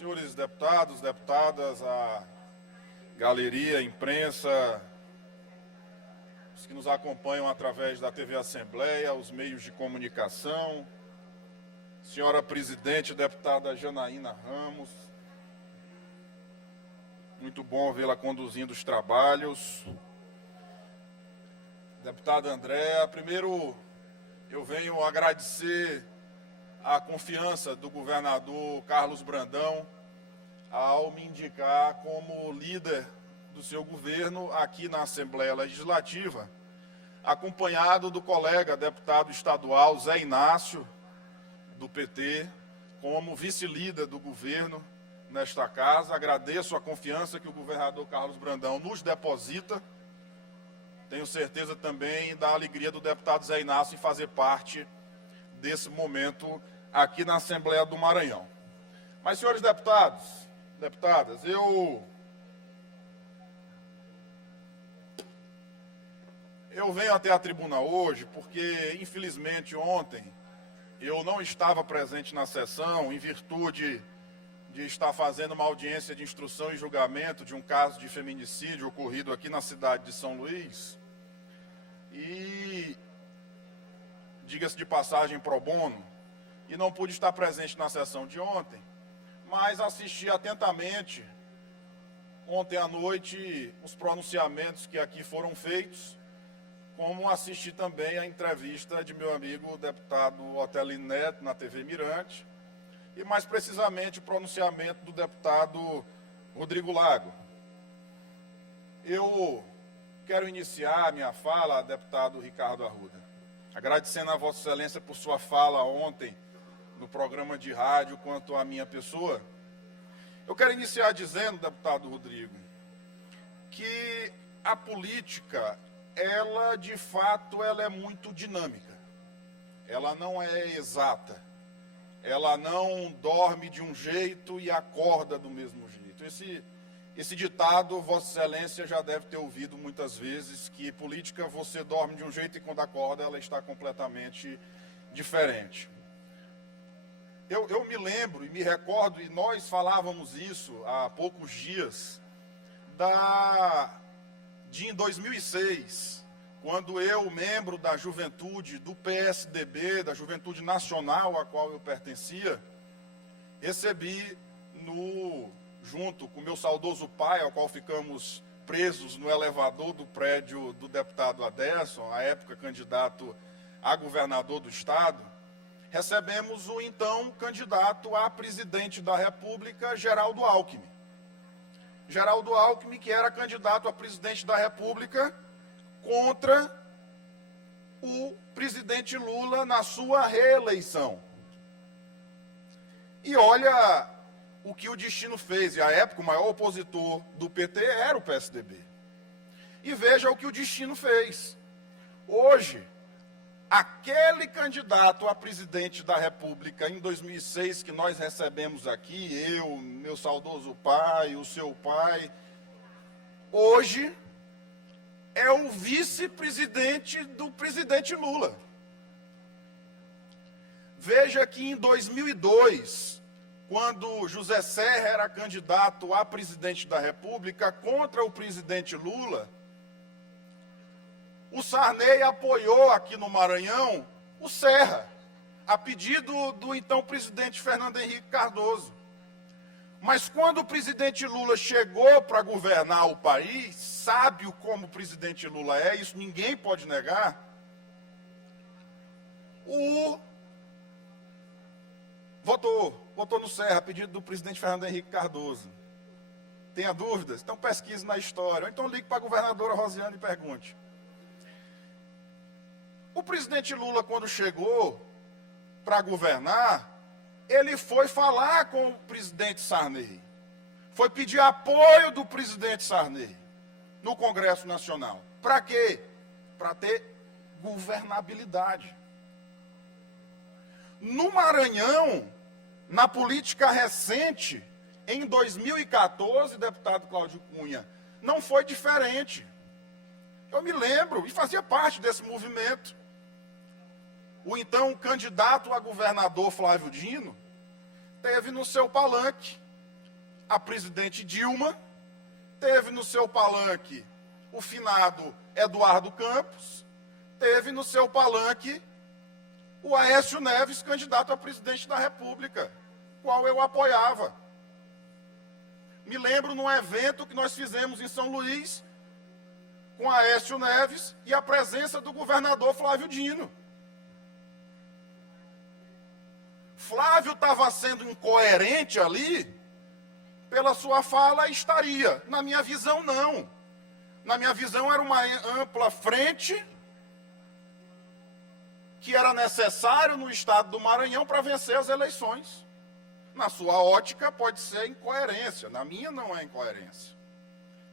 Senhores deputados, deputadas, a galeria, a imprensa, os que nos acompanham através da TV Assembleia, os meios de comunicação, senhora presidente, deputada Janaína Ramos, muito bom vê-la conduzindo os trabalhos. Deputada Andréa, primeiro eu venho agradecer a confiança do governador Carlos Brandão ao me indicar como líder do seu governo aqui na Assembleia Legislativa, acompanhado do colega deputado estadual Zé Inácio, do PT, como vice-líder do governo nesta casa. Agradeço a confiança que o governador Carlos Brandão nos deposita. Tenho certeza também da alegria do deputado Zé Inácio em fazer parte desse momento aqui na Assembleia do Maranhão. Mas, senhores deputados, deputadas, eu venho até a tribuna hoje porque, infelizmente, ontem eu não estava presente na sessão em virtude de estar fazendo uma audiência de instrução e julgamento de um caso de feminicídio ocorrido aqui na cidade de São Luís. E, diga-se de passagem, pro bono, e não pude estar presente na sessão de ontem, mas assisti atentamente ontem à noite os pronunciamentos que aqui foram feitos, como assisti também a entrevista de meu amigo o deputado Otelino Neto na TV Mirante, e mais precisamente o pronunciamento do deputado Rodrigo Lago. Eu quero iniciar a minha fala, deputado Ricardo Arruda, agradecendo a Vossa Excelência por sua fala ontem no programa de rádio quanto à minha pessoa. Eu quero iniciar dizendo, deputado Rodrigo, que a política, ela de fato, ela é muito dinâmica. Ela não é exata. Ela não dorme de um jeito e acorda do mesmo jeito. Esse ditado, Vossa Excelência já deve ter ouvido muitas vezes, que política você dorme de um jeito e quando acorda ela está completamente diferente. Eu me lembro e me recordo, e nós falávamos isso há poucos dias, de em 2006, quando eu, membro da juventude do PSDB, da Juventude Nacional a qual eu pertencia, recebi junto com meu saudoso pai, ao qual ficamos presos no elevador do prédio do deputado Aderson, à época candidato a governador do estado, recebemos o então candidato a presidente da República, Geraldo Alckmin. Geraldo Alckmin, que era candidato a presidente da República contra o presidente Lula na sua reeleição. E olha o que o destino fez, e à época o maior opositor do PT era o PSDB. E veja o que o destino fez. Hoje, aquele candidato a presidente da República em 2006 que nós recebemos aqui, eu, meu saudoso pai, o seu pai, hoje é o vice-presidente do presidente Lula. Veja que em 2002, quando José Serra era candidato a presidente da República contra o presidente Lula, o Sarney apoiou aqui no Maranhão o Serra, a pedido do então presidente Fernando Henrique Cardoso. Mas quando o presidente Lula chegou para governar o país, sábio como o presidente Lula é, isso ninguém pode negar, votou no Serra, a pedido do presidente Fernando Henrique Cardoso. Tenha dúvidas? Então pesquise na história, ou então ligue para a governadora Rosiane e pergunte. O presidente Lula, quando chegou para governar, ele foi falar com o presidente Sarney. Foi pedir apoio do presidente Sarney no Congresso Nacional. Para quê? Para ter governabilidade. No Maranhão, na política recente, em 2014, deputado Cláudio Cunha, não foi diferente. Eu me lembro e fazia parte desse movimento. O então candidato a governador Flávio Dino teve no seu palanque a presidente Dilma, teve no seu palanque o finado Eduardo Campos, teve no seu palanque o Aécio Neves, candidato a presidente da República, qual eu apoiava. Me lembro num evento que nós fizemos em São Luís, com Aécio Neves e a presença do governador Flávio Dino. Flávio estava sendo incoerente ali, pela sua fala estaria. Na minha visão, não. Na minha visão, era uma ampla frente que era necessário no estado do Maranhão para vencer as eleições. Na sua ótica, pode ser incoerência. Na minha, não é incoerência.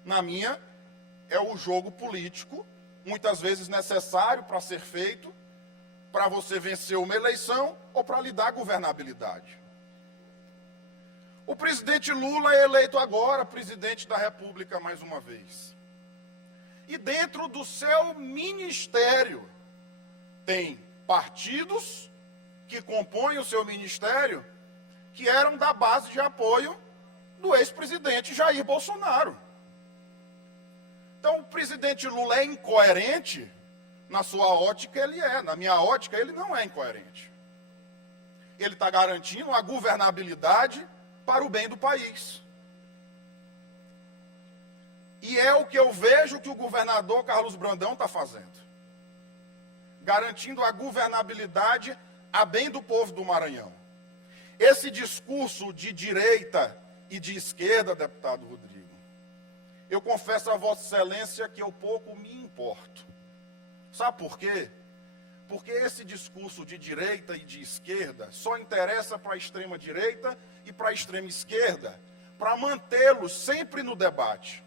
Na minha, é o jogo político, muitas vezes necessário para ser feito, para você vencer uma eleição ou para lhe dar governabilidade. O presidente Lula é eleito agora presidente da República mais uma vez. E dentro do seu ministério tem partidos que compõem o seu ministério que eram da base de apoio do ex-presidente Jair Bolsonaro. Então, o presidente Lula é incoerente? Na sua ótica, ele é. Na minha ótica, ele não é incoerente. Ele está garantindo a governabilidade para o bem do país. E é o que eu vejo que o governador Carlos Brandão está fazendo. Garantindo a governabilidade a bem do povo do Maranhão. Esse discurso de direita e de esquerda, deputado Rodrigo, eu confesso a Vossa Excelência que eu pouco me importo. Sabe por quê? Porque esse discurso de direita e de esquerda só interessa para a extrema-direita e para a extrema-esquerda, para mantê-los sempre no debate.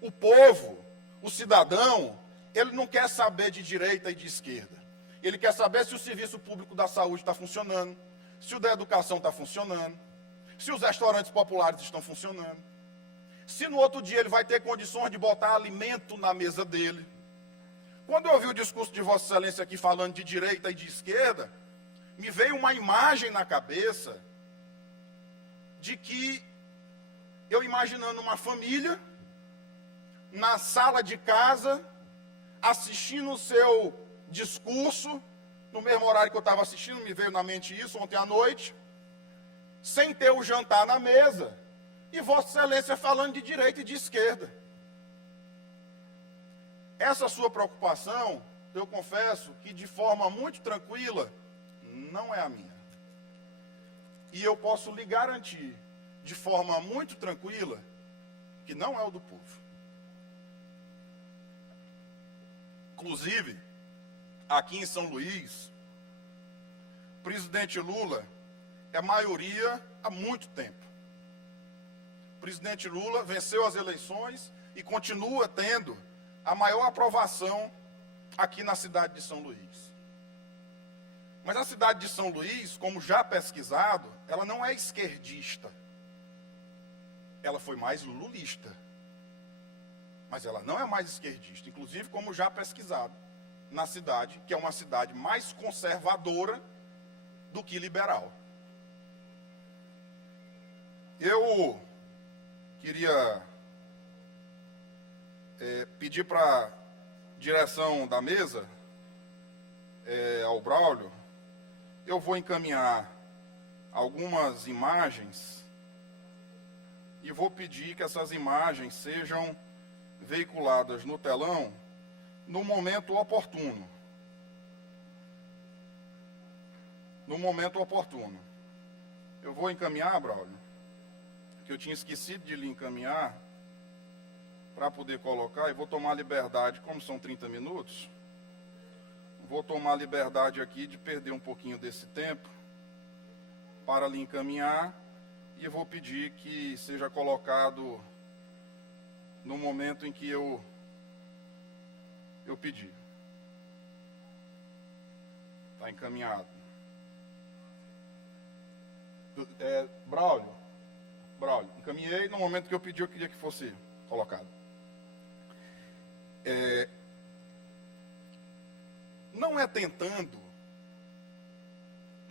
O povo, o cidadão, ele não quer saber de direita e de esquerda. Ele quer saber se o serviço público da saúde está funcionando, se o da educação está funcionando, se os restaurantes populares estão funcionando, se no outro dia ele vai ter condições de botar alimento na mesa dele. Quando eu ouvi o discurso de Vossa Excelência aqui falando de direita e de esquerda, me veio uma imagem na cabeça de que eu imaginando uma família na sala de casa, assistindo o seu discurso, no mesmo horário que eu estava assistindo, me veio na mente isso ontem à noite, sem ter o jantar na mesa, e Vossa Excelência falando de direita e de esquerda. Essa sua preocupação, eu confesso que de forma muito tranquila, não é a minha. E eu posso lhe garantir, de forma muito tranquila, que não é o do povo. Inclusive, aqui em São Luís, o presidente Lula é maioria há muito tempo. O presidente Lula venceu as eleições e continua tendo a maior aprovação aqui na cidade de São Luís. Mas a cidade de São Luís, como já pesquisado, ela não é esquerdista. Ela foi mais lulista. Mas ela não é mais esquerdista. Inclusive, como já pesquisado, na cidade, que é uma cidade mais conservadora do que liberal. Eu queria pedir para a direção da mesa, ao Braulio, eu vou encaminhar algumas imagens e vou pedir que essas imagens sejam veiculadas no telão no momento oportuno. No momento oportuno. Eu vou encaminhar, Braulio, que eu tinha esquecido de lhe encaminhar, para poder colocar, e vou tomar liberdade, como são 30 minutos, vou tomar liberdade aqui de perder um pouquinho desse tempo para lhe encaminhar, e vou pedir que seja colocado no momento em que eu pedi. Está encaminhado. Braulio, encaminhei, no momento que eu pedi, eu queria que fosse colocado. Não é tentando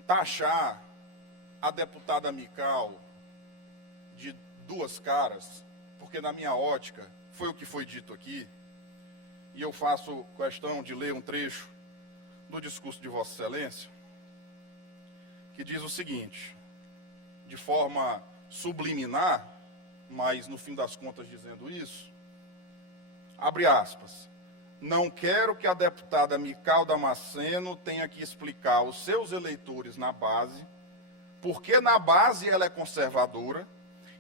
taxar a deputada Mical de duas caras, porque na minha ótica, foi o que foi dito aqui, e eu faço questão de ler um trecho do discurso de Vossa Excelência, que diz o seguinte, de forma subliminar, mas no fim das contas dizendo isso, abre aspas, não quero que a deputada Mical Damasceno tenha que explicar aos seus eleitores na base, porque na base ela é conservadora,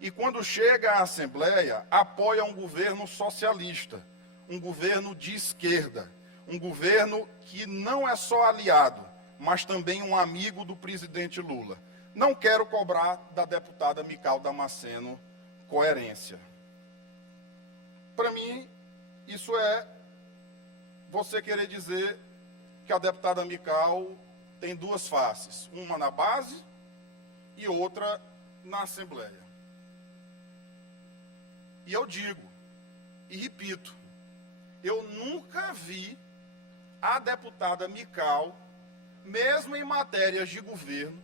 e quando chega à Assembleia, apoia um governo socialista, um governo de esquerda, um governo que não é só aliado, mas também um amigo do presidente Lula. Não quero cobrar da deputada Mical Damasceno coerência. Para mim, isso é você querer dizer que a deputada Mical tem duas faces, uma na base e outra na Assembleia. E eu digo, e repito, eu nunca vi a deputada Mical, mesmo em matérias de governo,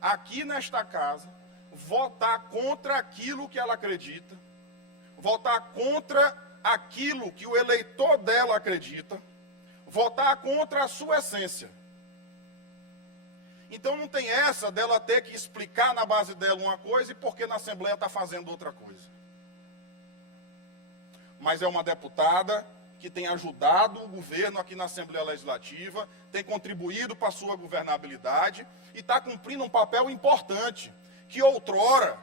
aqui nesta casa, votar contra aquilo que ela acredita, votar contra aquilo que o eleitor dela acredita, votar contra a sua essência. Então não tem essa dela ter que explicar na base dela uma coisa e porque na Assembleia está fazendo outra coisa. Mas é uma deputada que tem ajudado o governo aqui na Assembleia Legislativa, tem contribuído para a sua governabilidade e está cumprindo um papel importante, que outrora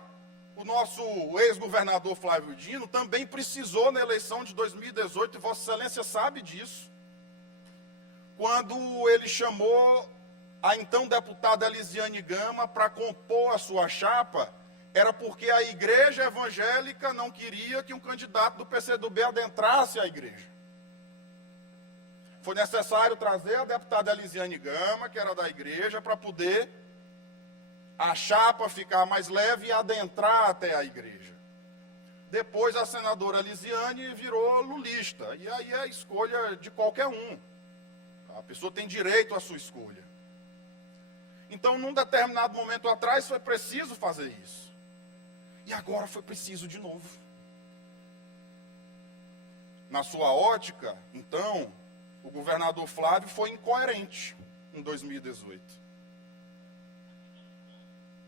o nosso ex-governador Flávio Dino também precisou na eleição de 2018, e Vossa Excelência sabe disso, quando ele chamou a então deputada Elisiane Gama para compor a sua chapa, era porque a igreja evangélica não queria que um candidato do PCdoB adentrasse a igreja. Foi necessário trazer a deputada Elisiane Gama, que era da igreja, para poder a chapa ficar mais leve e adentrar até a igreja. Depois a senadora Elisiane virou lulista, e aí é a escolha de qualquer um. A pessoa tem direito à sua escolha. Então, num determinado momento atrás, foi preciso fazer isso. E agora foi preciso de novo. Na sua ótica, então, o governador Flávio foi incoerente em 2018.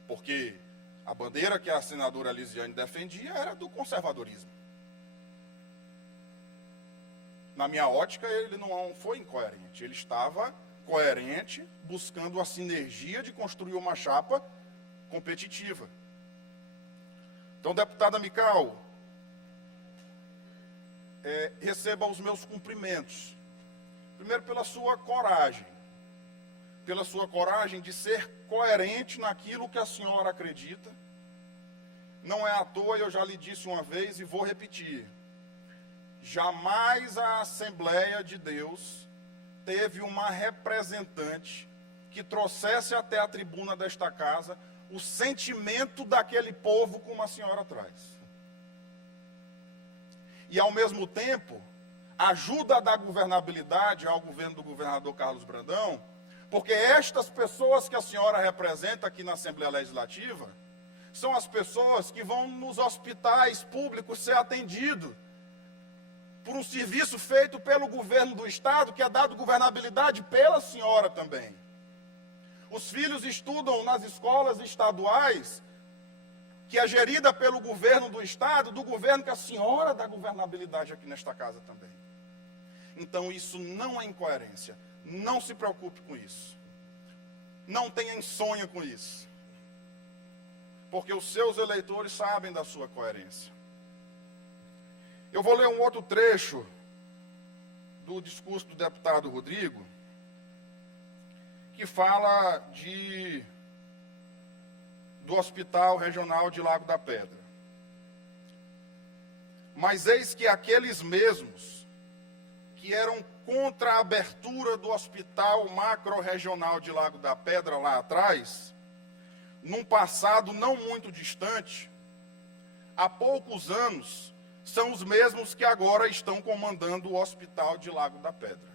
Porque a bandeira que a senadora Elisiane defendia era do conservadorismo. Na minha ótica, ele não foi incoerente. Ele estava coerente, buscando a sinergia de construir uma chapa competitiva. Então, deputada Mical, receba os meus cumprimentos. Primeiro, pela sua coragem de ser coerente naquilo que a senhora acredita. Não é à toa, eu já lhe disse uma vez e vou repetir. Jamais a Assembleia de Deus teve uma representante que trouxesse até a tribuna desta casa o sentimento daquele povo como a senhora traz. E, ao mesmo tempo, ajuda a dar governabilidade ao governo do governador Carlos Brandão, porque estas pessoas que a senhora representa aqui na Assembleia Legislativa são as pessoas que vão nos hospitais públicos ser atendidos por um serviço feito pelo governo do Estado, que é dado governabilidade pela senhora também. Os filhos estudam nas escolas estaduais, que é gerida pelo governo do Estado, do governo que a senhora dá governabilidade aqui nesta casa também. Então isso não é incoerência. Não se preocupe com isso. Não tenha insônia com isso. Porque os seus eleitores sabem da sua coerência. Eu vou ler um outro trecho do discurso do deputado Rodrigo, que fala do Hospital Regional de Lago da Pedra. Mas eis que aqueles mesmos que eram contra a abertura do Hospital Macro-Regional de Lago da Pedra lá atrás, num passado não muito distante, há poucos anos, são os mesmos que agora estão comandando o Hospital de Lago da Pedra.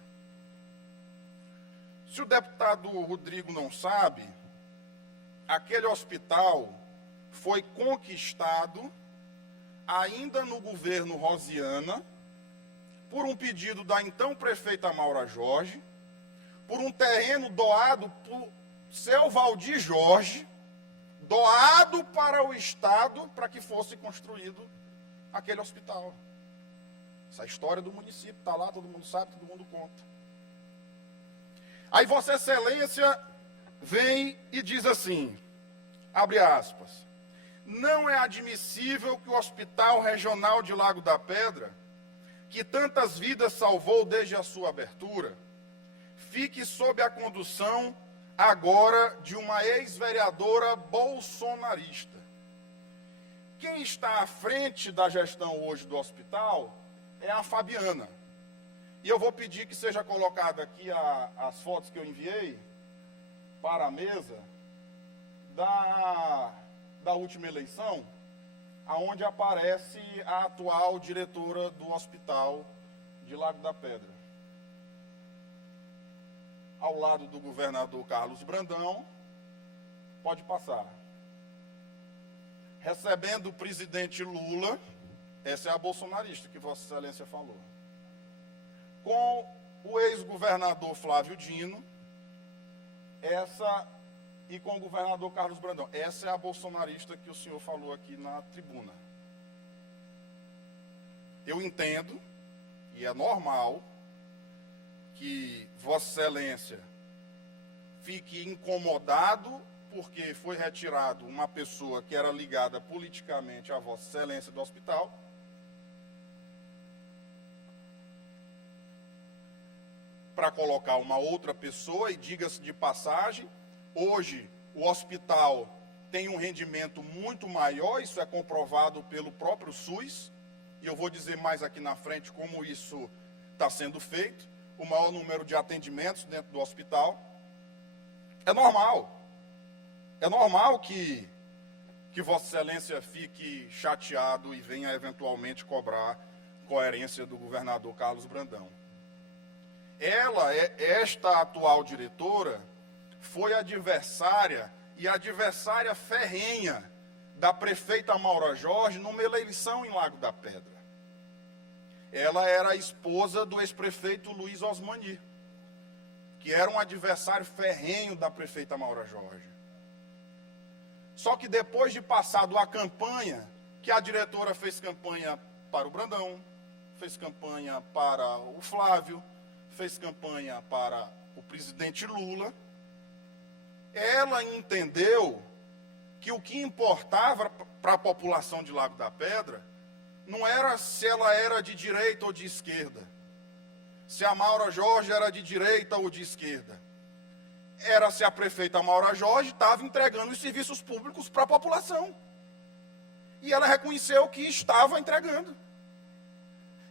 Se o deputado Rodrigo não sabe, aquele hospital foi conquistado ainda no governo Rosiana, por um pedido da então prefeita Maura Jorge, por um terreno doado por seu Valdir Jorge, doado para o Estado para que fosse construído aquele hospital. Essa história do município está lá, todo mundo sabe, todo mundo conta. Aí Vossa Excelência vem e diz assim, abre aspas, não é admissível que o Hospital Regional de Lago da Pedra, que tantas vidas salvou desde a sua abertura, fique sob a condução agora de uma ex-vereadora bolsonarista. Quem está à frente da gestão hoje do hospital é a Fabiana. E eu vou pedir que seja colocada aqui as fotos que eu enviei para a mesa da última eleição, aonde aparece a atual diretora do hospital de Lago da Pedra. Ao lado do governador Carlos Brandão, pode passar. Recebendo o presidente Lula, essa é a bolsonarista que Vossa Excelência falou. Com o ex-governador Flávio Dino, e com o governador Carlos Brandão. Essa é a bolsonarista que o senhor falou aqui na tribuna. Eu entendo, e é normal, que Vossa Excelência fique incomodado porque foi retirado uma pessoa que era ligada politicamente à Vossa Excelência do hospital. Para colocar uma outra pessoa, e diga-se de passagem, hoje o hospital tem um rendimento muito maior, isso é comprovado pelo próprio SUS, e eu vou dizer mais aqui na frente como isso está sendo feito, o maior número de atendimentos dentro do hospital. É normal que Vossa Excelência fique chateado e venha eventualmente cobrar coerência do governador Carlos Brandão. Esta atual diretora, foi adversária ferrenha da prefeita Maura Jorge numa eleição em Lago da Pedra. Ela era a esposa do ex-prefeito Luiz Osmani, que era um adversário ferrenho da prefeita Maura Jorge. Só que depois de passado a campanha, que a diretora fez campanha para o Brandão, fez campanha para o Flávio, fez campanha para o presidente Lula, ela entendeu que o que importava para a população de Lago da Pedra não era se ela era de direita ou de esquerda, se a Maura Jorge era de direita ou de esquerda. Era se a prefeita Maura Jorge estava entregando os serviços públicos para a população. E ela reconheceu que estava entregando.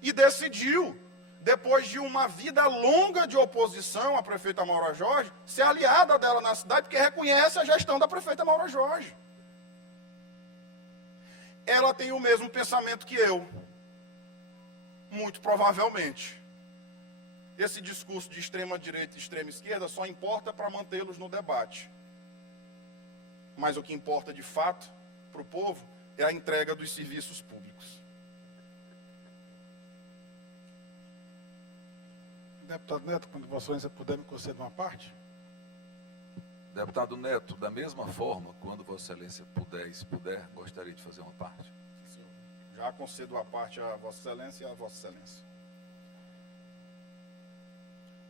E decidiu, depois de uma vida longa de oposição à prefeita Maura Jorge, ser aliada dela na cidade, porque reconhece a gestão da prefeita Maura Jorge. Ela tem o mesmo pensamento que eu, muito provavelmente. Esse discurso de extrema direita e extrema esquerda só importa para mantê-los no debate. Mas o que importa de fato para o povo é a entrega dos serviços públicos. Deputado Neto, quando Vossa Excelência puder me conceder uma parte. Deputado Neto, da mesma forma, quando Vossa Excelência puder e se puder, gostaria de fazer uma parte. Sim. Já concedo a parte a Vossa Excelência e a Vossa Excelência.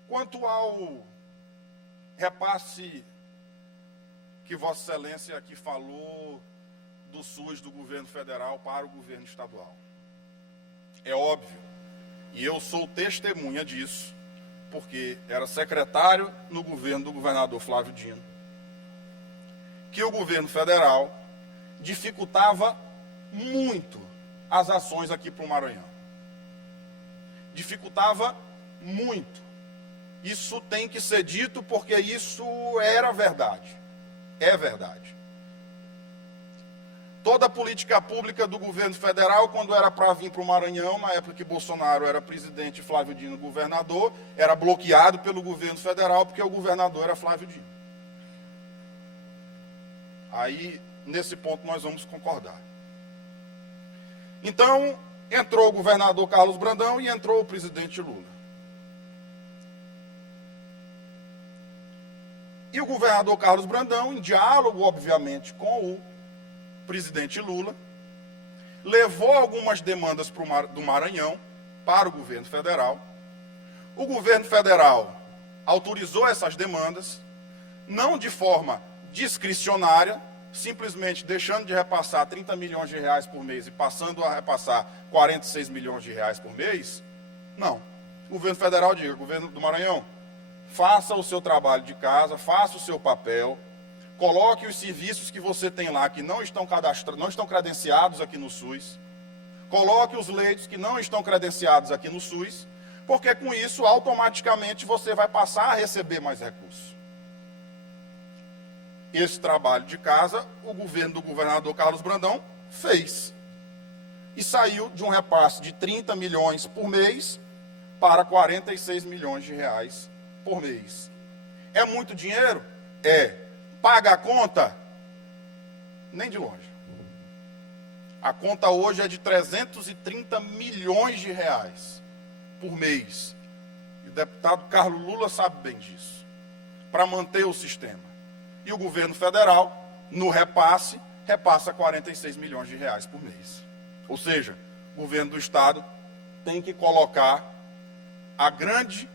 Quanto ao repasse que Vossa Excelência aqui falou do SUS do governo federal para o governo estadual. É óbvio, e eu sou testemunha disso, porque era secretário no governo do governador Flávio Dino, que o governo federal dificultava muito as ações aqui para o Maranhão. Dificultava muito. Isso tem que ser dito porque isso era verdade. É verdade. Toda a política pública do governo federal, quando era para vir para o Maranhão, na época que Bolsonaro era presidente e Flávio Dino governador, era bloqueado pelo governo federal porque o governador era Flávio Dino. Aí, nesse ponto, nós vamos concordar. Então, entrou o governador Carlos Brandão e entrou o presidente Lula. E o governador Carlos Brandão, em diálogo, obviamente, com o presidente Lula, levou algumas demandas do Maranhão para o governo federal. O governo federal autorizou essas demandas, não de forma discricionária, simplesmente deixando de repassar 30 milhões de reais por mês e passando a repassar 46 milhões de reais por mês. Não. O governo federal diga, governo do Maranhão, faça o seu trabalho de casa, faça o seu papel, coloque os serviços que você tem lá que não estão credenciados aqui no SUS, coloque os leitos que não estão credenciados aqui no SUS, porque com isso automaticamente você vai passar a receber mais recursos. Esse trabalho de casa, o governo do governador Carlos Brandão fez. E saiu de um repasse de 30 milhões por mês para 46 milhões de reais por mês. É muito dinheiro? É. Paga a conta? Nem de longe. A conta hoje é de 330 milhões de reais por mês. E o deputado Carlos Lula sabe bem disso. Para manter o sistema. E o governo federal, no repasse, repassa 46 milhões de reais por mês. Ou seja, o governo do estado tem que colocar a grande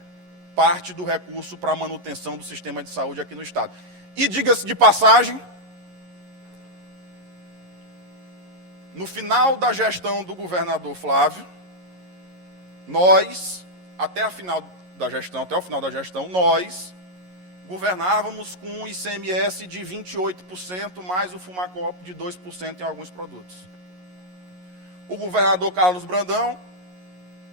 parte do recurso para a manutenção do sistema de saúde aqui no estado. E diga-se de passagem, no final da gestão do governador Flávio, nós, até o final da gestão, nós governávamos com um ICMS de 28%, mais o Fumacop de 2% em alguns produtos. O governador Carlos Brandão,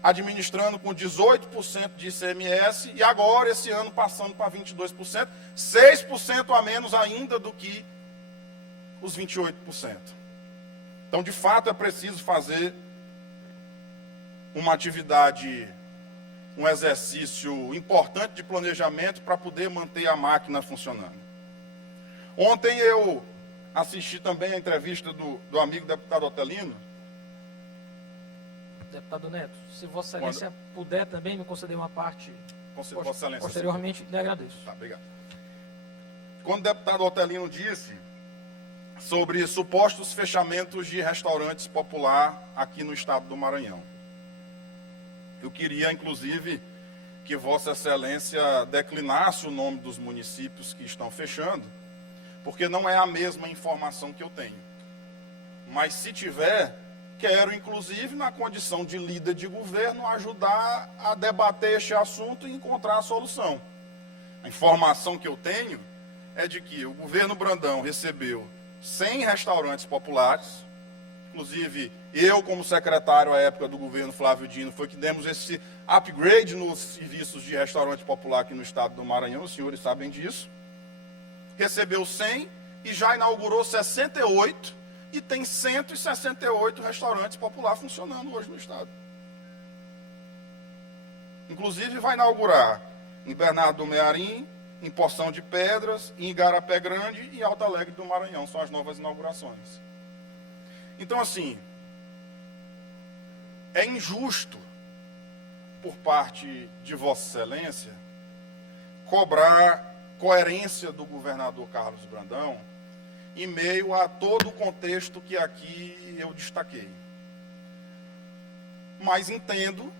administrando com 18% de ICMS, e agora, esse ano, passando para 22%, 6% a menos ainda do que os 28%. Então, de fato, é preciso fazer uma atividade, um exercício importante de planejamento para poder manter a máquina funcionando. Ontem eu assisti também a entrevista do amigo deputado Otelino. Deputado Neto, se Vossa Excelência puder também me conceder uma parte, Vossa Excelência, posteriormente, lhe agradeço. Tá, obrigado. Quando o deputado Otelino disse sobre supostos fechamentos de restaurantes popular aqui no estado do Maranhão, eu queria, inclusive, que Vossa Excelência declinasse o nome dos municípios que estão fechando, porque não é a mesma informação que eu tenho. Mas, se tiver, quero, inclusive, na condição de líder de governo, ajudar a debater este assunto e encontrar a solução. A informação que eu tenho é de que o governo Brandão recebeu 100 restaurantes populares. Inclusive, eu, como secretário à época do governo Flávio Dino, foi que demos esse upgrade nos serviços de restaurante popular aqui no estado do Maranhão, os senhores sabem disso. Recebeu 100 e já inaugurou 68 e tem 168 restaurantes populares funcionando hoje no estado. Inclusive, vai inaugurar em Bernardo do Mearim, em Poção de Pedras, em Igarapé Grande e Alto Alegre do Maranhão. São as novas inaugurações. Então, assim, é injusto, por parte de Vossa Excelência, cobrar coerência do governador Carlos Brandão em meio a todo o contexto que aqui eu destaquei. Mas entendo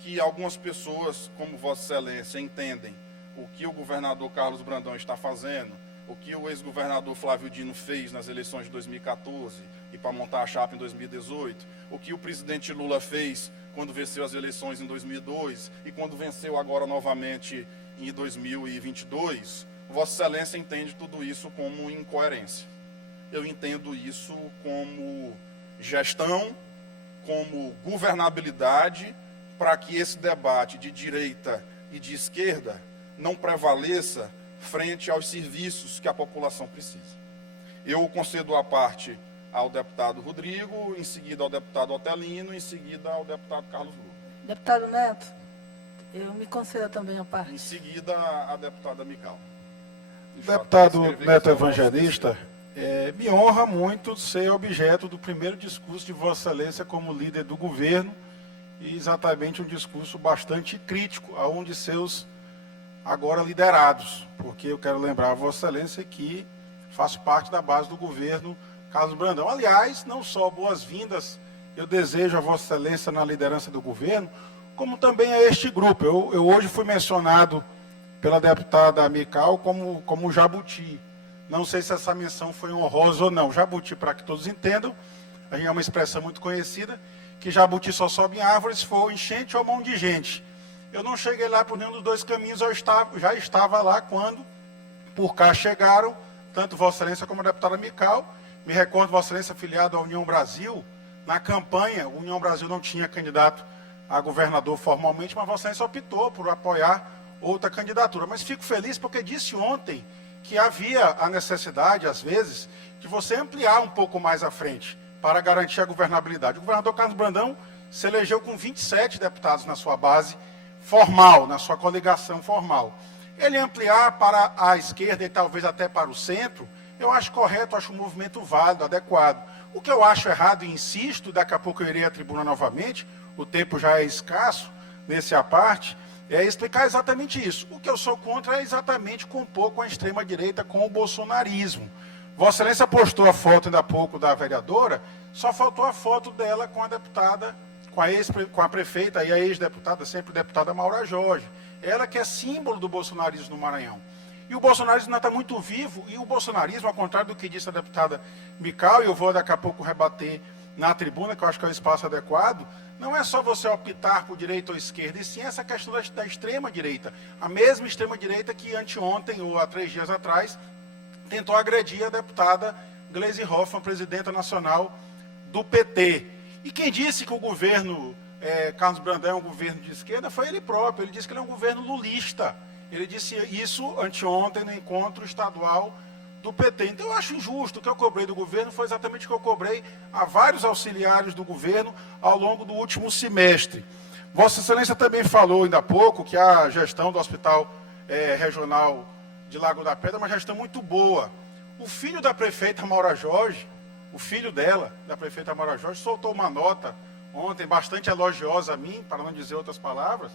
que algumas pessoas, como Vossa Excelência, entendem o que o governador Carlos Brandão está fazendo, o que o ex-governador Flávio Dino fez nas eleições de 2014 e para montar a chapa em 2018, o que o presidente Lula fez quando venceu as eleições em 2002 e quando venceu agora novamente em 2022, Vossa Excelência entende tudo isso como incoerência. Eu entendo isso como gestão, como governabilidade, para que esse debate de direita e de esquerda não prevaleça frente aos serviços que a população precisa. Eu concedo a parte ao deputado Rodrigo, em seguida ao deputado Otelino, em seguida ao deputado Carlos Lula. Deputado Neto, eu me concedo também a parte. Em seguida, a deputada Mical. Deputado Neto Evangelista, Me honra muito ser objeto do primeiro discurso de Vossa Excelência como líder do governo, e exatamente um discurso bastante crítico a um de seus agora liderados, porque eu quero lembrar a Vossa Excelência que faço parte da base do governo Carlos Brandão. Aliás, não só boas-vindas eu desejo a Vossa Excelência na liderança do governo, como também a este grupo. Eu hoje fui mencionado pela deputada Mical como jabuti. Não sei se essa menção foi honrosa ou não. Jabuti, para que todos entendam, é uma expressão muito conhecida, que jabuti só sobe em árvores se for enchente ou mão de gente. Eu não cheguei lá por nenhum dos dois caminhos, já estava lá quando por cá chegaram, tanto Vossa Excelência como a deputada Mical. Me recordo, Vossa Excelência, afiliado à União Brasil. Na campanha, o União Brasil não tinha candidato a governador formalmente, mas Vossa Excelência optou por apoiar outra candidatura. Mas fico feliz porque disse ontem que havia a necessidade, às vezes, de você ampliar um pouco mais à frente para garantir a governabilidade. O governador Carlos Brandão se elegeu com 27 deputados na sua base formal, na sua coligação formal. Ele ampliar para a esquerda e talvez até para o centro, eu acho correto, acho um movimento válido, adequado. O que eu acho errado, e insisto, daqui a pouco eu irei à tribuna novamente, o tempo já é escasso nesse à parte, é explicar exatamente isso. O que eu sou contra é exatamente compor com a extrema-direita, com o bolsonarismo. Vossa Excelência postou a foto ainda há pouco da vereadora, só faltou a foto dela com a deputada, com a prefeita e a ex-deputada, sempre deputada Maura Jorge. Ela que é símbolo do bolsonarismo no Maranhão. E o bolsonarismo ainda está muito vivo, e o bolsonarismo, ao contrário do que disse a deputada Mical, e eu vou daqui a pouco rebater na tribuna, que eu acho que é o espaço adequado, não é só você optar por direita ou esquerda, e sim essa questão da extrema-direita. A mesma extrema-direita que anteontem, ou há 3 dias atrás, tentou agredir a deputada Gleisi Hoffmann, presidenta nacional do PT. E quem disse que o governo Carlos Brandão é um governo de esquerda foi ele próprio. Ele disse que ele é um governo lulista. Ele disse isso anteontem no encontro estadual do PT. Então eu acho injusto. O que eu cobrei do governo foi exatamente o que eu cobrei a vários auxiliares do governo ao longo do último semestre. Vossa Excelência também falou ainda há pouco que a gestão do Hospital Regional de Lago da Pedra é uma gestão muito boa. O filho da prefeita Maura Jorge, o filho dela, da prefeita Maura Jorge, soltou uma nota ontem, bastante elogiosa a mim, para não dizer outras palavras,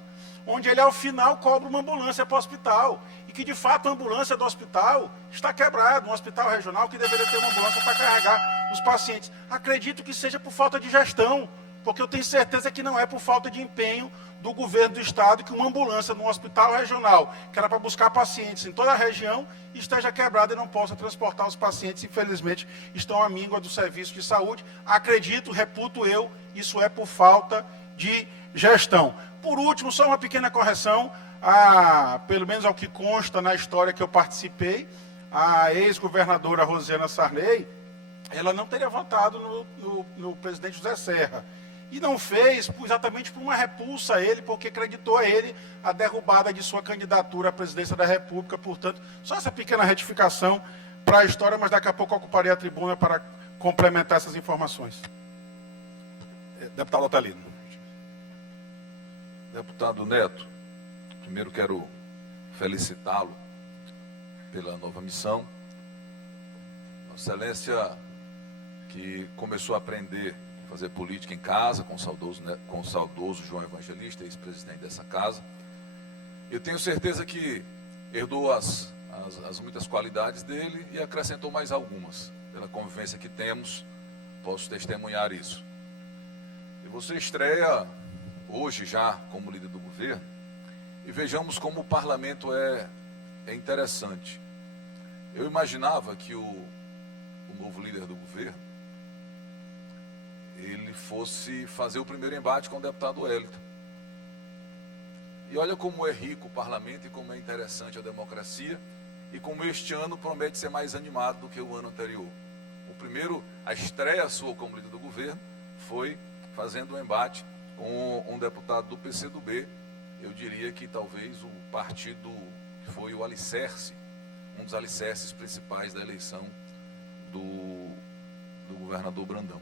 onde ele, ao final, cobra uma ambulância para o hospital. E que, de fato, a ambulância do hospital está quebrada, um hospital regional que deveria ter uma ambulância para carregar os pacientes. Acredito que seja por falta de gestão, porque eu tenho certeza que não é por falta de empenho do governo do estado que uma ambulância num hospital regional, que era para buscar pacientes em toda a região, esteja quebrada e não possa transportar os pacientes. Infelizmente, estão à míngua do serviço de saúde. Acredito, reputo eu, isso é por falta de gestão. Por último, só uma pequena correção, pelo menos ao que consta na história que eu participei, a ex-governadora Rosiana Sarney, ela não teria votado no presidente José Serra. E não fez exatamente por uma repulsa a ele, porque acreditou a ele a derrubada de sua candidatura à presidência da República. Portanto, só essa pequena retificação para a história, mas daqui a pouco eu ocuparei a tribuna para complementar essas informações. Deputado Otelino. Deputado Neto, primeiro quero felicitá-lo pela nova missão. Vossa Excelência, que começou a aprender a fazer política em casa, com o saudoso João Evangelista, ex-presidente dessa casa. Eu tenho certeza que herdou as muitas qualidades dele e acrescentou mais algumas. Pela convivência que temos, posso testemunhar isso. E você estreia hoje já como líder do governo, e vejamos como o parlamento é interessante. Eu imaginava que o novo líder do governo ele fosse fazer o primeiro embate com o deputado Wellington. E olha como é rico o parlamento e como é interessante a democracia, e como este ano promete ser mais animado do que o ano anterior. A estreia sua como líder do governo foi fazendo um embate com um deputado do PCdoB. Eu diria que talvez o partido que foi o alicerce, um dos alicerces principais da eleição do governador Brandão.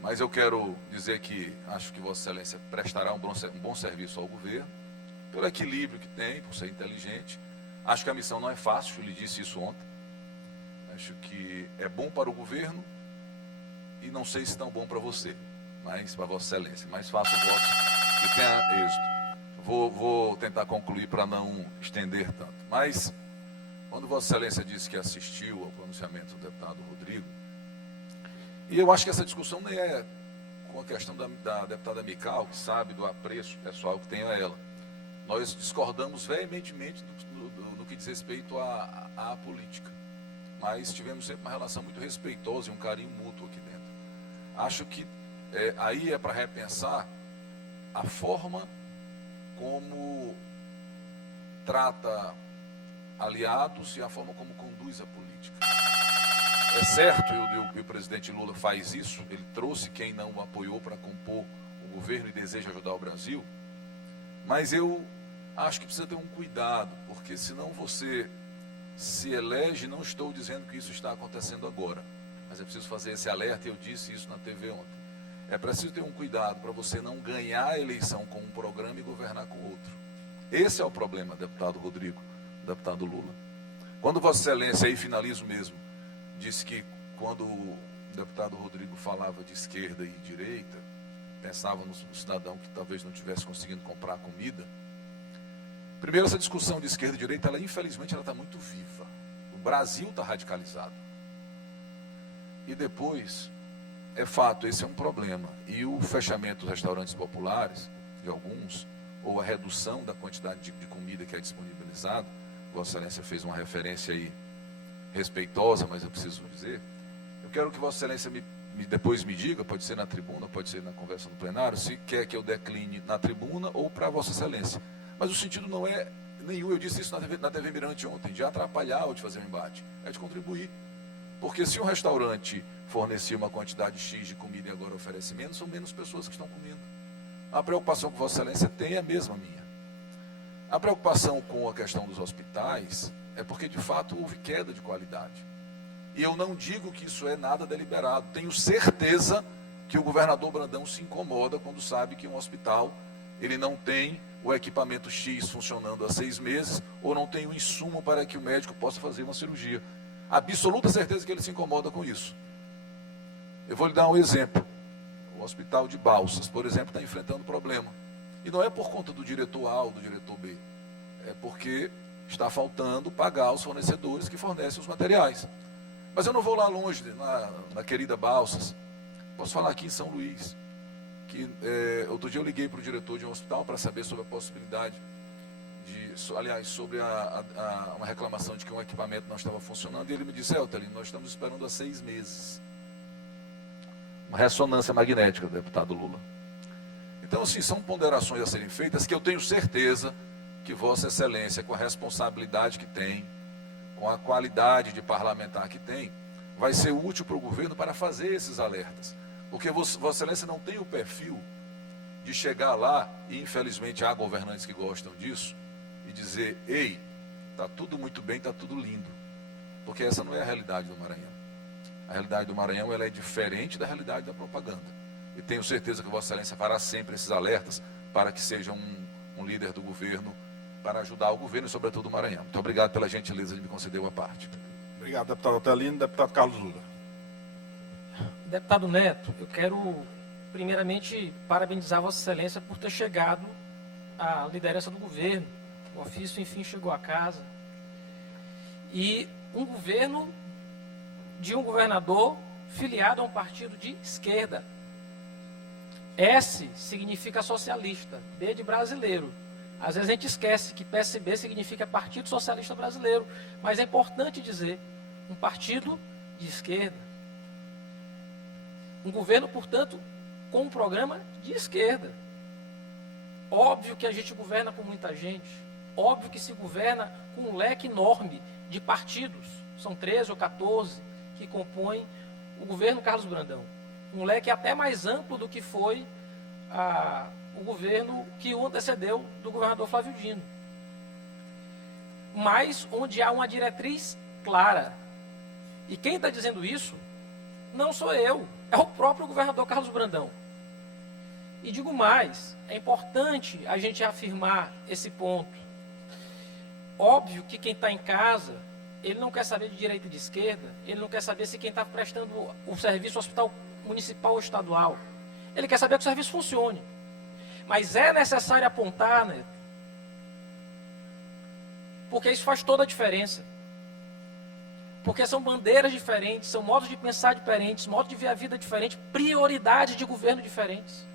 Mas eu quero dizer que acho que Vossa Excelência prestará um bom serviço ao governo, pelo equilíbrio que tem, por ser inteligente. Acho que a missão não é fácil, eu lhe disse isso ontem. Acho que é bom para o governo e não sei se tão bom para você, mas para Vossa Excelência. Mas faço votos que tenha êxito. Vou tentar concluir para não estender tanto. Mas, quando Vossa Excelência disse que assistiu ao pronunciamento do deputado Rodrigo, e eu acho que essa discussão nem é com a questão da deputada Mical, que sabe do apreço pessoal que tem a ela. Nós discordamos veementemente no que diz respeito à política, mas tivemos sempre uma relação muito respeitosa e um carinho mútuo aqui dentro. Acho que aí é para repensar a forma como trata aliados e a forma como conduz a política. É certo, e o presidente Lula faz isso, ele trouxe quem não o apoiou para compor o governo e deseja ajudar o Brasil, mas eu acho que precisa ter um cuidado, porque senão você se elege, não estou dizendo que isso está acontecendo agora, mas é preciso fazer esse alerta, e eu disse isso na TV ontem. É preciso ter um cuidado para você não ganhar a eleição com um programa e governar com outro. Esse é o problema, deputado Rodrigo, deputado Lula. Quando Vossa Excelência, aí finalizo mesmo, disse que quando o deputado Rodrigo falava de esquerda e direita, pensava no cidadão que talvez não estivesse conseguindo comprar comida. Primeiro, essa discussão de esquerda e direita, infelizmente, ela está muito viva. O Brasil está radicalizado. E depois, é fato, esse é um problema. E o fechamento dos restaurantes populares, de alguns, ou a redução da quantidade de comida que é disponibilizada, Vossa Excelência fez uma referência aí respeitosa, mas eu preciso dizer, eu quero que Vossa Excelência depois me diga, pode ser na tribuna, pode ser na conversa no plenário, se quer que eu decline na tribuna ou para Vossa Excelência. Mas o sentido não é nenhum, eu disse isso na TV Mirante ontem, de atrapalhar ou de fazer um embate, é de contribuir. Porque se um restaurante fornecia uma quantidade X de comida e agora oferece menos, são menos pessoas que estão comendo. A preocupação que Vossa Excelência tem é a mesma minha. A preocupação com a questão dos hospitais é porque, de fato, houve queda de qualidade. E eu não digo que isso é nada deliberado. Tenho certeza que o governador Brandão se incomoda quando sabe que um hospital ele não tem o equipamento X funcionando há 6 meses ou não tem o insumo para que o médico possa fazer uma cirurgia. Absoluta certeza que ele se incomoda com isso. Eu vou lhe dar um exemplo. O hospital de Balsas, por exemplo, está enfrentando problema. E não é por conta do diretor A ou do diretor B. É porque está faltando pagar os fornecedores que fornecem os materiais. Mas eu não vou lá longe, na querida Balsas. Posso falar aqui em São Luís. Que outro dia eu liguei para o diretor de um hospital para saber sobre a possibilidade sobre uma reclamação de que um equipamento não estava funcionando, e ele me disse, Eltelin, nós estamos esperando há 6 meses. Uma ressonância magnética, deputado Lula. Então, assim, são ponderações a serem feitas que eu tenho certeza que Vossa Excelência, com a responsabilidade que tem, com a qualidade de parlamentar que tem, vai ser útil para o governo para fazer esses alertas. Porque Vossa Excelência não tem o perfil de chegar lá, e infelizmente há governantes que gostam disso, e dizer, ei, está tudo muito bem, está tudo lindo. Porque essa não é a realidade do Maranhão. A realidade do Maranhão ela é diferente da realidade da propaganda. E tenho certeza que Vossa Excelência fará sempre esses alertas para que seja um líder do governo, para ajudar o governo e, sobretudo, o Maranhão. Muito obrigado pela gentileza de me conceder a parte. Obrigado, deputado Otelino. Deputado Carlos Lula. Deputado Neto, eu quero primeiramente parabenizar Vossa Excelência por ter chegado à liderança do governo. O ofício, enfim, chegou a casa. E um governo de um governador filiado a um partido de esquerda. S significa socialista, B de brasileiro. Às vezes a gente esquece que PSB significa Partido Socialista Brasileiro, mas é importante dizer, um partido de esquerda. Um governo, portanto, com um programa de esquerda. Óbvio que a gente governa com muita gente, óbvio que se governa com um leque enorme de partidos, são 13 ou 14 que compõem o governo Carlos Brandão. Um leque até mais amplo do que foi o governo que o antecedeu do governador Flávio Dino. Mas onde há uma diretriz clara. E quem está dizendo isso não sou eu, é o próprio governador Carlos Brandão. E digo mais, é importante a gente afirmar esse ponto. Óbvio que quem está em casa ele não quer saber de direita e de esquerda, ele não quer saber se quem está prestando o serviço no hospital municipal ou estadual. Ele quer saber que o serviço funcione. Mas é necessário apontar, né? Porque isso faz toda a diferença. Porque são bandeiras diferentes, são modos de pensar diferentes, modos de ver a vida diferentes, prioridades de governo diferentes.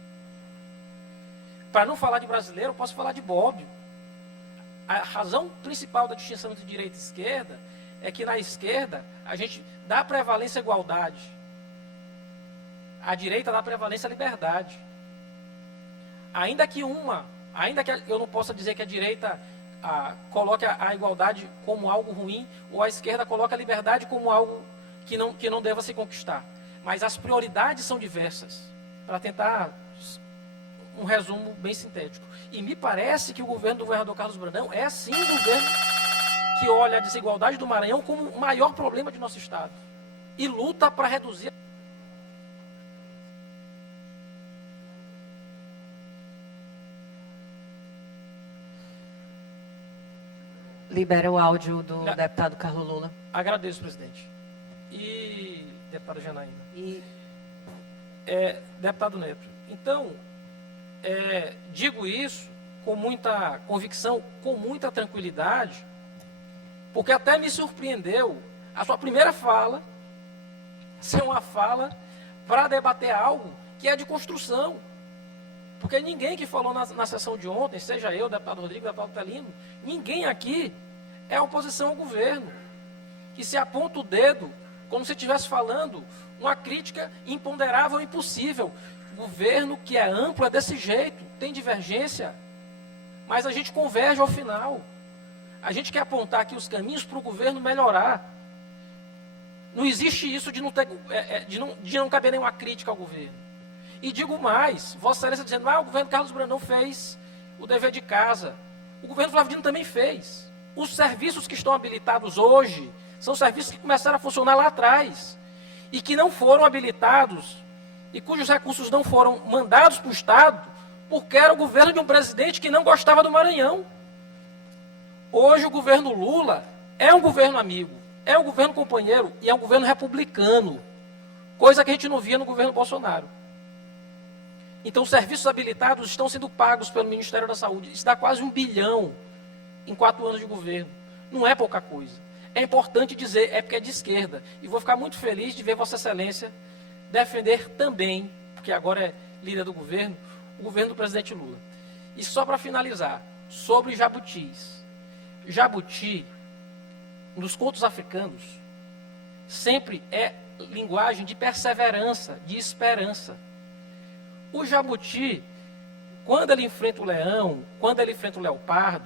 Para não falar de brasileiro, eu posso falar de Bobbio. A razão principal da distinção entre direita e esquerda é que na esquerda a gente dá prevalência à igualdade. A direita dá prevalência à liberdade. Ainda que eu não possa dizer que a direita coloque a igualdade como algo ruim, ou a esquerda coloca a liberdade como algo que não deva se conquistar. Mas as prioridades são diversas, para tentar um resumo bem sintético. E me parece que o governo do governador Carlos Brandão é sim um governo que olha a desigualdade do Maranhão como o maior problema de nosso estado e luta para reduzir. Libera o áudio do deputado Carlos Lula. Agradeço, presidente. E deputada Janaína. E deputado Neto. Então, digo isso com muita convicção, com muita tranquilidade, porque até me surpreendeu a sua primeira fala ser uma fala para debater algo que é de construção. Porque ninguém que falou na sessão de ontem, seja eu, deputado Rodrigo, deputado Telino, ninguém aqui é oposição ao governo, que se aponta o dedo como se estivesse falando uma crítica imponderável e impossível. Governo que é amplo é desse jeito, tem divergência, mas a gente converge ao final. A gente quer apontar aqui os caminhos para o governo melhorar. Não existe isso de não caber nenhuma crítica ao governo. E digo mais, Vossa Excelência dizendo, o governo Carlos Brandão fez o dever de casa. O governo Flávio Dino também fez. Os serviços que estão habilitados hoje são serviços que começaram a funcionar lá atrás e que não foram habilitados e cujos recursos não foram mandados para o Estado porque era o governo de um presidente que não gostava do Maranhão. Hoje o governo Lula é um governo amigo, é um governo companheiro e é um governo republicano, coisa que a gente não via no governo Bolsonaro. Então, os serviços habilitados estão sendo pagos pelo Ministério da Saúde. Isso dá quase 1 bilhão em 4 anos de governo. Não é pouca coisa. É importante dizer, é porque é de esquerda. E vou ficar muito feliz de ver Vossa Excelência defender também, porque agora é líder do governo, o governo do presidente Lula. E só para finalizar, sobre jabutis. Jabuti, nos contos africanos, sempre é linguagem de perseverança, de esperança. O jabuti, quando ele enfrenta o leão, quando ele enfrenta o leopardo,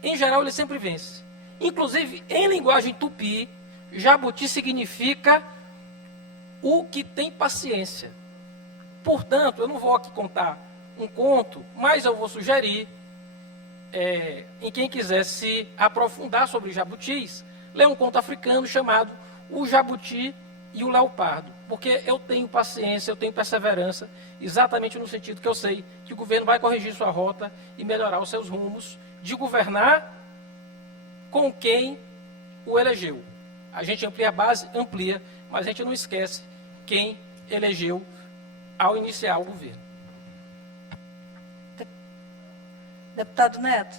em geral ele sempre vence. Inclusive, em linguagem tupi, jabuti significa o que tem paciência. Portanto, eu não vou aqui contar um conto, mas eu vou sugerir, em quem quiser se aprofundar sobre jabutis, ler um conto africano chamado O Jabuti e o Leopardo. Porque eu tenho paciência, eu tenho perseverança, exatamente no sentido que eu sei que o governo vai corrigir sua rota e melhorar os seus rumos de governar com quem o elegeu. A gente amplia a base, amplia, mas a gente não esquece quem elegeu ao iniciar o governo. Deputado Neto.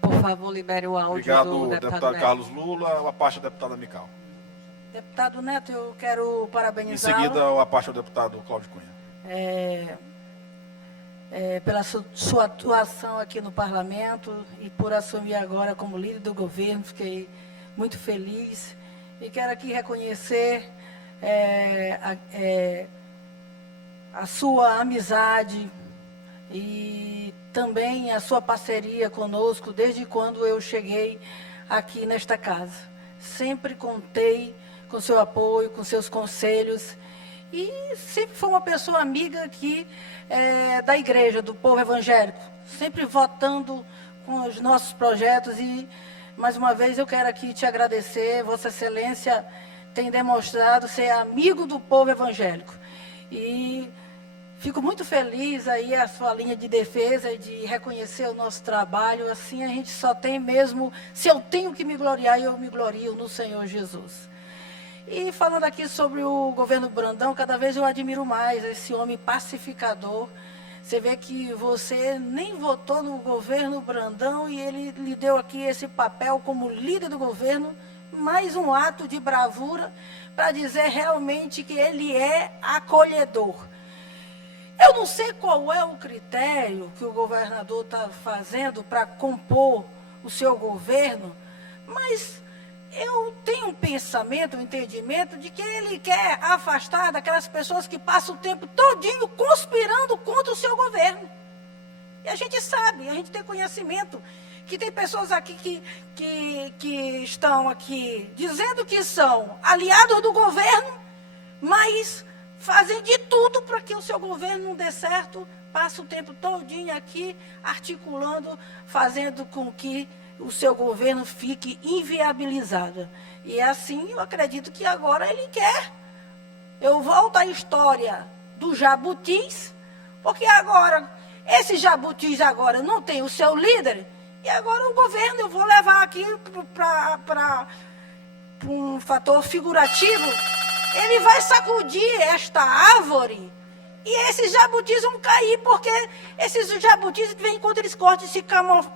Por favor, libere o áudio Obrigado, do deputado Neto. Carlos Lula. A parte da deputada Mical. Deputado Neto, eu quero Em parabenizá-lo. seguida, a parte do deputado Cláudio Cunha. Pela sua atuação aqui no parlamento e por assumir agora como líder do governo. Fiquei muito feliz e quero aqui reconhecer a sua amizade e também a sua parceria conosco desde quando eu cheguei aqui nesta casa. Sempre contei com seu apoio, com seus conselhos e sempre foi uma pessoa amiga aqui da igreja, do povo evangélico, sempre votando com os nossos projetos e, mais uma vez, eu quero aqui te agradecer. Vossa Excelência tem demonstrado ser amigo do povo evangélico e Fico muito feliz aí a sua linha de defesa e de reconhecer o nosso trabalho. Assim a gente só tem mesmo, se eu tenho que me gloriar, eu me glorio no Senhor Jesus. E falando aqui sobre o governo Brandão, cada vez eu admiro mais esse homem pacificador. Você vê que você nem votou no governo Brandão e ele lhe deu aqui esse papel como líder do governo, mais um ato de bravura para dizer realmente que ele é acolhedor. Eu não sei qual é o critério que o governador está fazendo para compor o seu governo, mas eu tenho um pensamento, um entendimento de que ele quer afastar daquelas pessoas que passam o tempo todinho conspirando contra o seu governo. E a gente sabe, a gente tem conhecimento que tem pessoas aqui que estão aqui dizendo que são aliados do governo, mas fazem de tudo para que o seu governo não dê certo, passa o tempo todinho aqui articulando, fazendo com que o seu governo fique inviabilizado. E assim, eu acredito que agora ele quer. Eu volto à história dos jabutis, porque agora, esses jabutis agora não tem o seu líder, e agora o governo, eu vou levar aqui para um fator figurativo, ele vai sacudir esta árvore e esses jabutis vão cair, porque esses jabutis, de vez em quando, eles gostam de se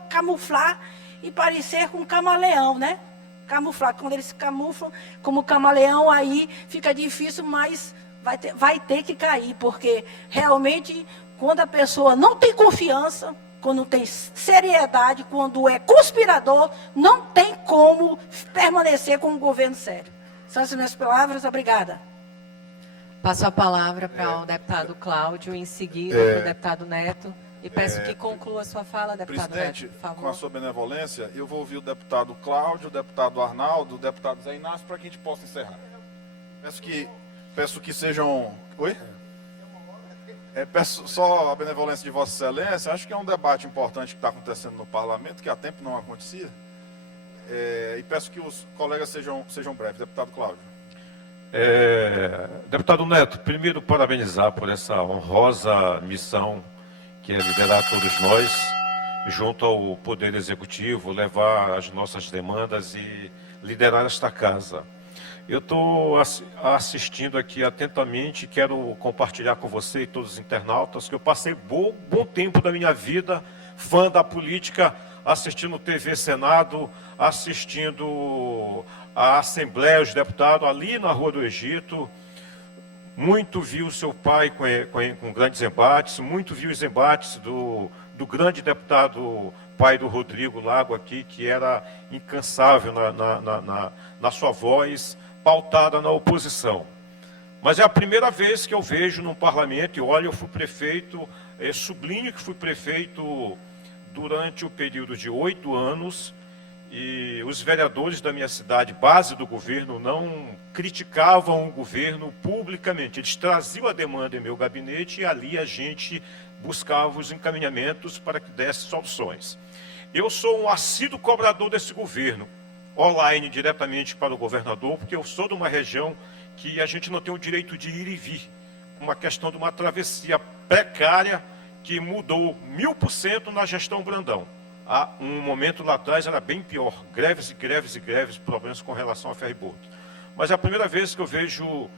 camuflar e parecer com um camaleão, né? Camuflar, quando eles se camuflam como camaleão, aí fica difícil, mas vai ter que cair, porque realmente, quando a pessoa não tem confiança, quando tem seriedade, quando é conspirador, não tem como permanecer com um governo sério. São as minhas palavras, obrigada. Passo a palavra para o deputado Cláudio, em seguida para o deputado Neto. E peço que conclua a sua fala, deputado Presidente, Neto, por favor. com a sua benevolência, eu vou ouvir o deputado Cláudio, o deputado Arnaldo, o deputado Zé Inácio, para que a gente possa encerrar. Peço que sejam... Oi? Peço só a benevolência de Vossa Excelência. Acho que é um debate importante que está acontecendo no parlamento, que há tempo não acontecia. E peço que os colegas sejam breves. Deputado Cláudio. Deputado Neto, primeiro parabenizar por essa honrosa missão que é liderar todos nós, junto ao Poder Executivo, levar as nossas demandas e liderar esta casa. Eu estou assistindo aqui atentamente, quero compartilhar com você e todos os internautas que eu passei bom tempo da minha vida, fã da política, assistindo TV Senado, assistindo a Assembleia, os deputados ali na Rua do Egito. Muito vi o seu pai com grandes embates, muito vi os embates do grande deputado pai do Rodrigo Lago aqui, que era incansável na sua voz, pautada na oposição. Mas é a primeira vez que eu vejo num parlamento, e olha, eu fui prefeito, sublinho que fui prefeito durante o período de 8 anos, e os vereadores da minha cidade, base do governo, não criticavam o governo publicamente. Eles traziam a demanda em meu gabinete e ali a gente buscava os encaminhamentos para que desse soluções. Eu sou um assíduo cobrador desse governo, online diretamente para o governador, porque eu sou de uma região que a gente não tem o direito de ir e vir. Uma questão de uma travessia precária que mudou 1000% na gestão Brandão. Há um momento lá atrás era bem pior, greves, problemas com relação a ferryboat. Mas é a primeira vez que eu vejo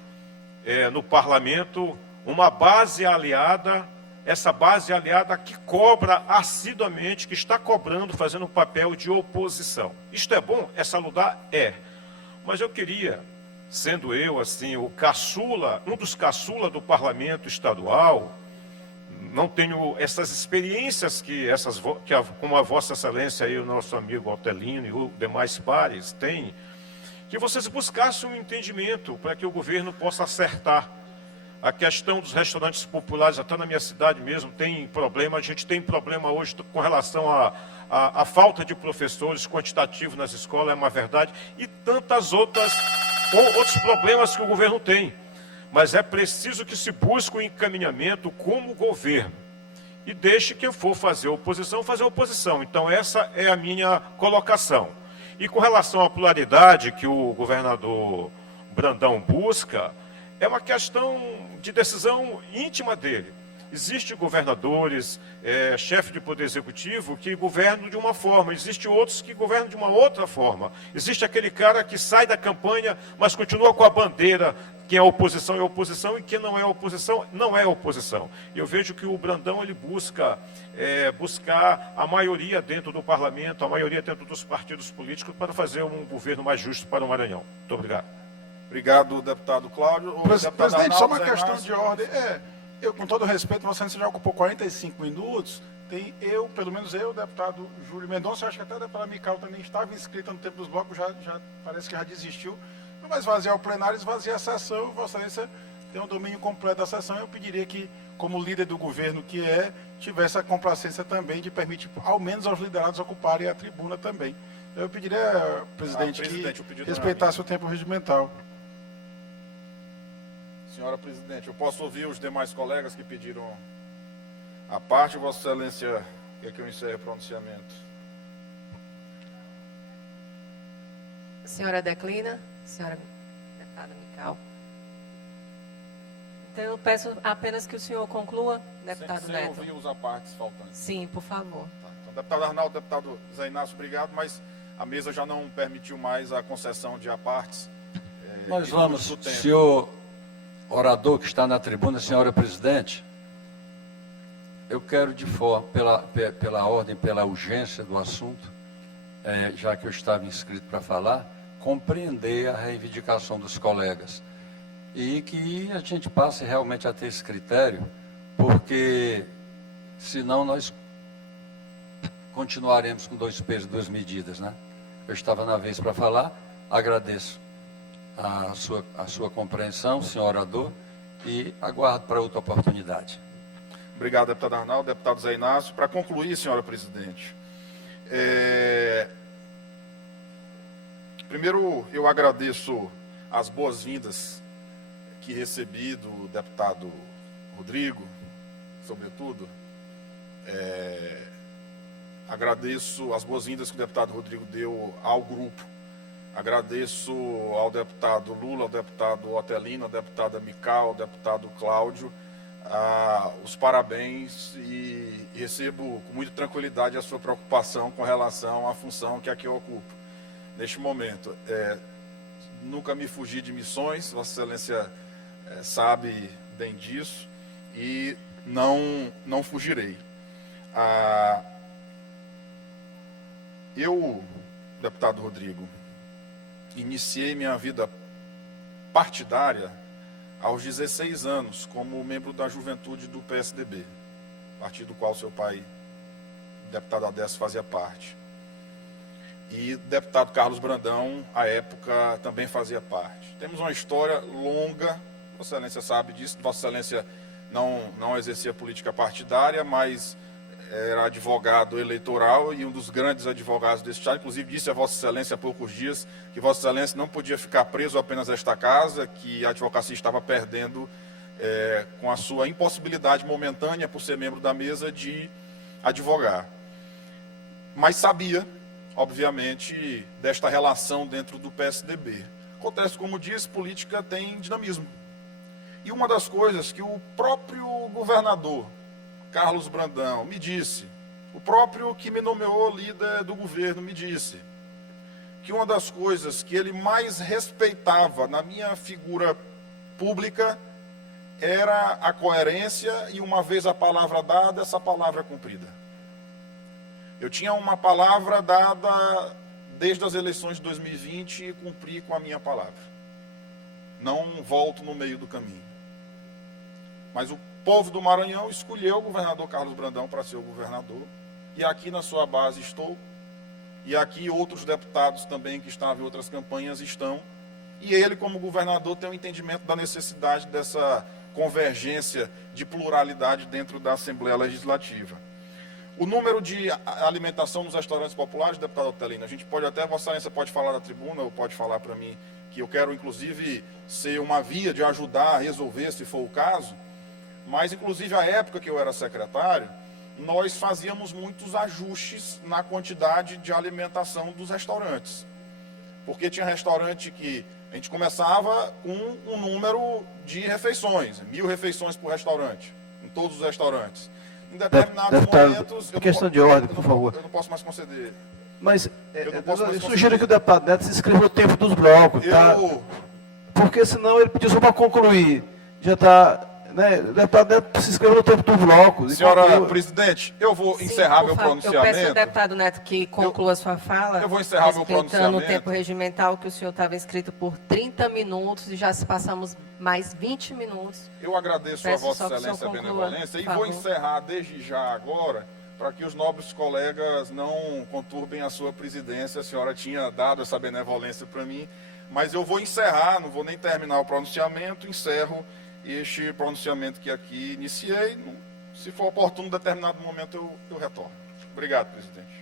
no parlamento uma base aliada, essa base aliada que cobra assiduamente, que está cobrando, fazendo um papel de oposição. Isto é bom? É salutar? É. Mas eu queria, sendo eu assim, o caçula, um dos caçula do parlamento estadual, não tenho essas experiências como a Vossa Excelência e o nosso amigo Altelino e os demais pares têm, que vocês buscassem um entendimento para que o governo possa acertar. A questão dos restaurantes populares, até na minha cidade mesmo, tem problema. A gente tem problema hoje com relação à falta de professores quantitativos nas escolas, é uma verdade, e tantas outros problemas que o governo tem. Mas é preciso que se busque um encaminhamento como governo. E deixe quem for fazer oposição. Então, essa é a minha colocação. E com relação à pluralidade que o governador Brandão busca, é uma questão de decisão íntima dele. Existem governadores, chefe de poder executivo que governam de uma forma, existem outros que governam de uma outra forma. Existe aquele cara que sai da campanha, mas continua com a bandeira, quem é oposição é oposição e quem não é oposição não é oposição. E eu vejo que o Brandão ele buscar a maioria dentro do parlamento, a maioria dentro dos partidos políticos para fazer um governo mais justo para o Maranhão. Muito obrigado. Obrigado, deputado Cláudio. O deputado Presidente, só uma Arnaldo questão Zé de ordem. Eu, com todo respeito, Vossa Excelência já ocupou 45 minutos. Tem pelo menos eu, o deputado Júlio Mendonça, acho que até a deputada Mical também estava inscrita no tempo dos blocos, já parece que já desistiu. Não vai esvaziar o plenário, esvaziar a sessão. Vossa Excelência tem um domínio completo da sessão. Eu pediria que, como líder do governo que tivesse a complacência também de permitir, ao menos aos liderados, ocuparem a tribuna também. Eu pediria, presidente, que respeitasse o tempo regimental. Senhora presidente, eu posso ouvir os demais colegas que pediram a parte, Vossa Excelência quer que eu encerre o pronunciamento? Senhora declina? Senhora deputada Mical. Então, eu peço apenas que o senhor conclua, deputado sem Neto. ouvir os apartes faltantes. Sim, por favor. Tá. Então, deputado Arnaldo, deputado Zé Inácio, obrigado, mas a mesa já não permitiu mais a concessão de apartes. Nós vamos, senhor orador que está na tribuna, senhora presidente, eu quero pela ordem, pela urgência do assunto, já que eu estava inscrito para falar, compreender a reivindicação dos colegas e que a gente passe realmente a ter esse critério, porque senão nós continuaremos com 2 pesos e 2 medidas, né? Eu estava na vez para falar, agradeço a sua compreensão, senhor orador, e aguardo para outra oportunidade. Obrigado, deputado Arnaldo. Deputado Zé Inácio. Para concluir, senhora presidente, primeiro eu agradeço as boas-vindas que recebi do deputado Rodrigo, sobretudo. Agradeço as boas-vindas que o deputado Rodrigo deu ao grupo. Agradeço ao deputado Lula, ao deputado Otelino, à deputada Mical, ao deputado Cláudio, os parabéns e recebo com muita tranquilidade a sua preocupação com relação à função que aqui eu ocupo. Neste momento, nunca me fugi de missões, Vossa Excelência sabe bem disso, e não fugirei. Eu, deputado Rodrigo, iniciei minha vida partidária aos 16 anos, como membro da juventude do PSDB, partido do qual seu pai, deputado Adécio, fazia parte. E deputado Carlos Brandão, à época, também fazia parte. Temos uma história longa, Vossa Excelência sabe disso, Vossa Excelência não exercia política partidária, mas era advogado eleitoral e um dos grandes advogados desse estado. Inclusive disse a Vossa Excelência há poucos dias que Vossa Excelência não podia ficar preso apenas a esta casa, que a advocacia estava perdendo com a sua impossibilidade momentânea por ser membro da mesa de advogar. Mas sabia, obviamente, desta relação dentro do PSDB. Acontece, como disse, política tem dinamismo. E uma das coisas que o próprio governador Carlos Brandão me disse, o próprio que me nomeou líder do governo me disse, que uma das coisas que ele mais respeitava na minha figura pública era a coerência e, uma vez a palavra dada, essa palavra cumprida. Eu tinha uma palavra dada desde as eleições de 2020 e cumpri com a minha palavra. Não volto no meio do caminho. Mas o povo do Maranhão escolheu o governador Carlos Brandão para ser o governador, e aqui na sua base estou, e aqui outros deputados também que estavam em outras campanhas estão, e ele, como governador, tem um entendimento da necessidade dessa convergência de pluralidade dentro da Assembleia Legislativa. O número de alimentação nos restaurantes populares, deputado Otelino, a gente pode até, Vossa Excelência pode falar da tribuna, ou pode falar para mim, que eu quero, inclusive, ser uma via de ajudar a resolver, se for o caso. Mas, inclusive, à época que eu era secretário, nós fazíamos muitos ajustes na quantidade de alimentação dos restaurantes. Porque tinha restaurante que a gente começava com um número de refeições, 1000 refeições por restaurante. em todos os restaurantes. Em determinados Deputado, momentos... questão de ordem, por favor. Eu não posso mais conceder. Mas Eu não posso mais eu conceder. sugiro que o deputado Neto se inscreva no tempo dos blocos, tá? Porque senão ele pediu só para concluir. Já está... Né? O deputado Neto se inscreva no tempo dos blocos. Senhora presidente, eu vou Sim, encerrar por meu favor. pronunciamento. Eu peço ao deputado Neto que conclua sua fala. Eu vou encerrar meu respeitando pronunciamento. o tempo regimental, que o senhor estava inscrito por 30 minutos e já se passamos mais 20 minutos. Eu agradeço Peço a Vossa só que o senhor Excelência a conclua, benevolência e por vou favor. encerrar desde já agora, para que os nobres colegas não conturbem a sua presidência. A senhora tinha dado essa benevolência para mim, mas eu vou encerrar, não vou nem terminar o pronunciamento, encerro este pronunciamento que aqui iniciei. Se for oportuno, em determinado momento eu retorno. Obrigado, presidente.